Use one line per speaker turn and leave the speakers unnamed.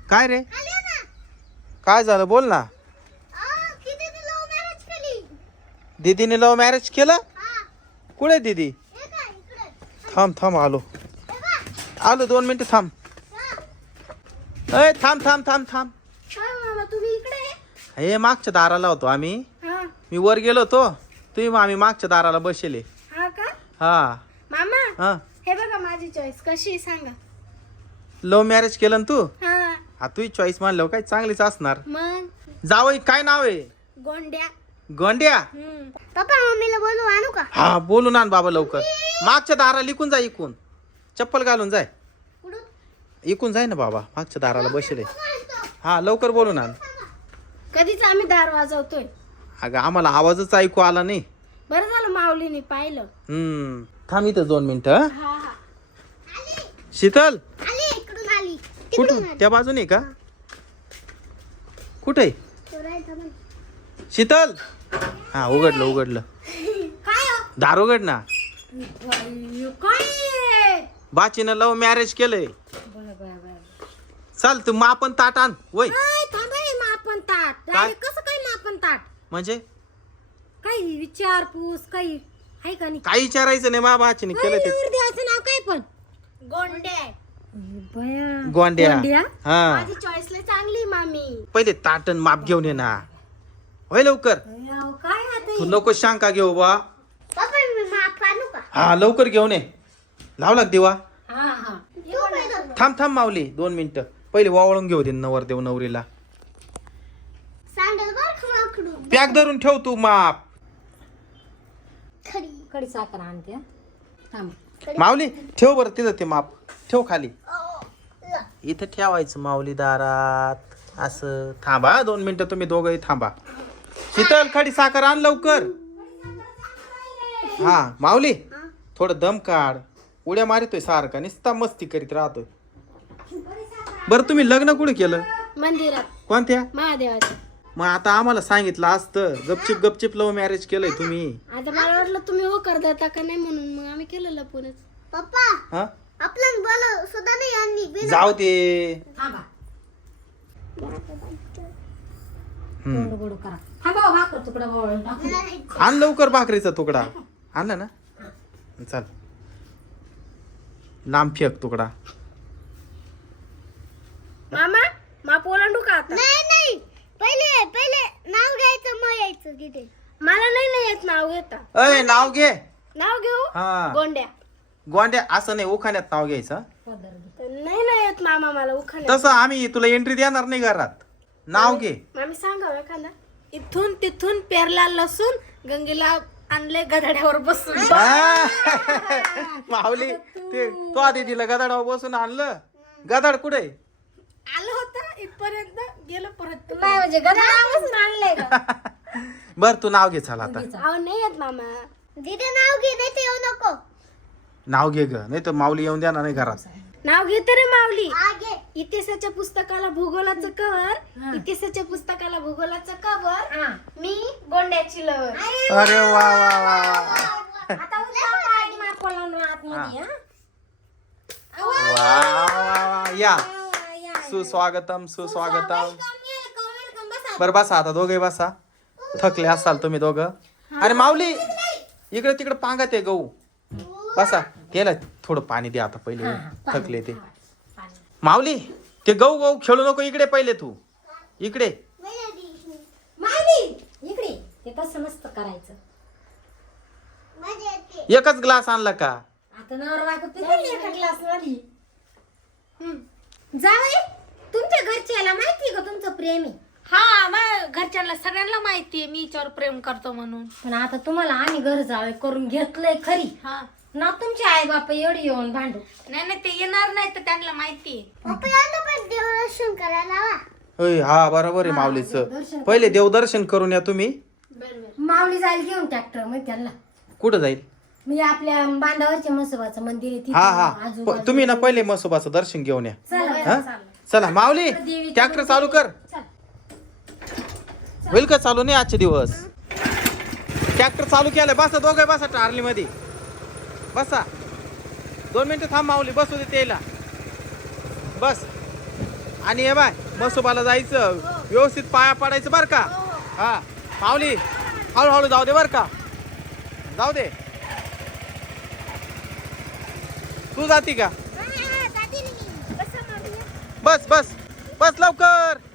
काय रे काय झालं बोल ना. दीदीने लव्ह मॅरेज केलं. कुठे दीदी. थांब थांब आलो आलो 2 मिनिटं थांब. थांब थांब थांब थांब.
तुम्ही इकडे.
हे मागच्या दाराला होतो आम्ही. मी वर गेलो होतो तुम्ही आम्ही मागच्या दाराला बसले.
हा का
हा
मामा.
हा
हे बघा माझी चॉईस कशी आहे सांगा.
लव्ह मॅरेज केलं ना तू.
हा
हा तुझी चॉईस मानलं काय चांगलीच असणार.
मग
जावई काय नाव आहे.
गोंड्या.
गोंड्या.
पप्पा मम्मीला बोलू आणू का.
हा बोलून आण बाबा लवकर. मागच्या दाराला लिकून जा इकून चप्पल घालून जाय. इकून जाय ना बाबा मागच्या दाराला बसले. हा लवकर बोलून आण.
कधीच आम्ही दार वाजवतोय.
अगं आम्हाला आवाजच ऐकू आला नाही.
बरं झालं माऊलीने पाहिलं.
थांब इथं 2 मिनिटं.
हा हा
शीतल
आली इकडून आली.
कुठून त्या बाजूने का कुठे. शीतल हा उघडलं उघडलं.
काय
दार उघड ना.
काय
बाचीनं लव्ह मॅरेज केलंय. चल तू मापन ताट आण वय.
मापन ताट.
काय?
कसं काय मापन ताट.
म्हणजे
काही विचारपूस काही आहे का नाही.
काही विचारायचं नाही मा बाचीने केलं ते.
देवाचं नाव काय पण गोंड्या.
गोंड्या.
गोंड्या?
हा
माझी चॉईस लय चांगली मामी.
पहिले ताटन माप घेऊन ये ना. होय लवकर.
काय आता
तू नको शंका घेऊ बा.
पप्पा मी माप आणू का.
हा लवकर घेऊन ये. लावला का दिवा.
हा हा
थांब थांब माऊली 2 मिनिटं पहिले वावळून घेऊ दे नवरदेव नवरीला.
सँडल बर खमाकडून
पॅक धरून ठेव तू माप.
खडी साखर आणते. थांब
माऊली ठेव बरं तिथं ते माप ठेव खाली. इथं ठेवायचं माऊली दारात असं. थांबा 2 मिनिटं तुम्ही दोघंही थांबा. शीतल खडी साखर आण लवकर. हा माऊली थोडं दम काढ. उड्या मारितोय सारखा नुसता मस्ती करीत राहतोय. बरं तुम्ही लग्न कुठे केलं.
मंदिरात
कोणत्या.
महादेवाच्या.
मग आता आम्हाला सांगितलं असतं. गपचिप गपचिप लव्ह मॅरेज केलंय तुम्ही.
आता मला वाटलं तुम्ही होकार देता का नाही म्हणून मग आम्ही केलं लपूनच. पप्पा
हा
आपलं बोल सुद्धा नाही यांनी.
जाऊ दे. आण लवकर भाकरीचा तुकडा. आणला ना चल. लांब फेक तुकडा.
मामा माप ओलांडू का आता. नाही नाही पहिले पहिले नाव घ्यायचं मग यायचं तिथे. मला नाही येत नाव घेता.
अय नाव घे.
नाव घेऊ.
हा
गोंड्या.
गोंड्या असं नाही उखाण्यात नाव घ्यायचं.
नाही येत मामा मला उखाणे.
तसं आम्ही तुला एंट्री देणार नाही घरात. नाव घे.
मामी सांगा एखादा. इथून तिथून पेरला लसून गंगेला आणले गधाड्यावर बसून.
माऊली ते तो आधी तिला गदाडावर बसून आणलं. गदाड कुठे
आलं होतं इथपर्यंत गेलं परत. नाही म्हणजे गधाड्यावर बसून आणलंय.
बर तू नाव घे चल आता.
अहो नाही येत मामा. दीदी नाव घे नाही येऊ नको.
नाव घे ग नाही तर माऊली येऊन देणार नाही घरात.
नाव घेते रे माऊली. इतिहासाच्या पुस्तकाला भूगोलाचं कवर. इतिहासाच्या पुस्तकाला भूगोलाचं कवर. मी गोंड्याची लवर.
अरे वा वा वा वा. या सुस्वागतम सुस्वागतम. बर बसा आता दोघे बसा. थकले असाल तुम्ही दोघं. अरे माऊली इकडे तिकडे पांगत आहे गहू. बसा त्याला थोडं पाणी दे आता पहिले. थकले ते. माऊली ते गहू गहू खेळू नको. इकडे पहिले तू इकडे.
इकडे ते तसं नसतं करायचं.
एकच ग्लास आणला का.
आता नवरा एका ग्लास मध्ये. जावई तुमच्या घरच्याला माहिती का तुमचं प्रेम आहे. हा मग घरच्यांना सगळ्यांना माहितीये मी हिच्यावर प्रेम करतो म्हणून. पण आता तुम्हाला आम्ही घर जावे करून घेतलंय खरी. हा ना तुमचे आई बाप एवढी येऊन भांडू. नाही ते येणार नाही तर त्यांना माहितीये. देवदर्शन करायला.
हा बरोबर आहे माऊलीच. पहिले देवदर्शन करून या तुम्ही.
माऊली जाईल घेऊन ट्रॅक्टर मग त्यांना.
कुठं जाईल.
मी आपल्या बांधावरच्या म्हसोबाचं मंदिर आहे
हा हा तुम्ही ना पहिले म्हसोबाचं दर्शन घेऊन या. हा चला माऊली ट्रॅक्टर चालू कर. होईल का चालू नाही आजचे दिवस. ट्रॅक्टर चालू केलाय. बसा दोघे बसा टारली मध्ये बसा. 2 मिनिटं थांब माऊली बसू दे त्याला. बस आणि हे बाय मसोबाला जायचं व्यवस्थित पाया पडायचं बर का. हा माऊली हळूहळू जाऊ दे बर का. जाऊ दे. तू जाती का. बस बस बस लवकर.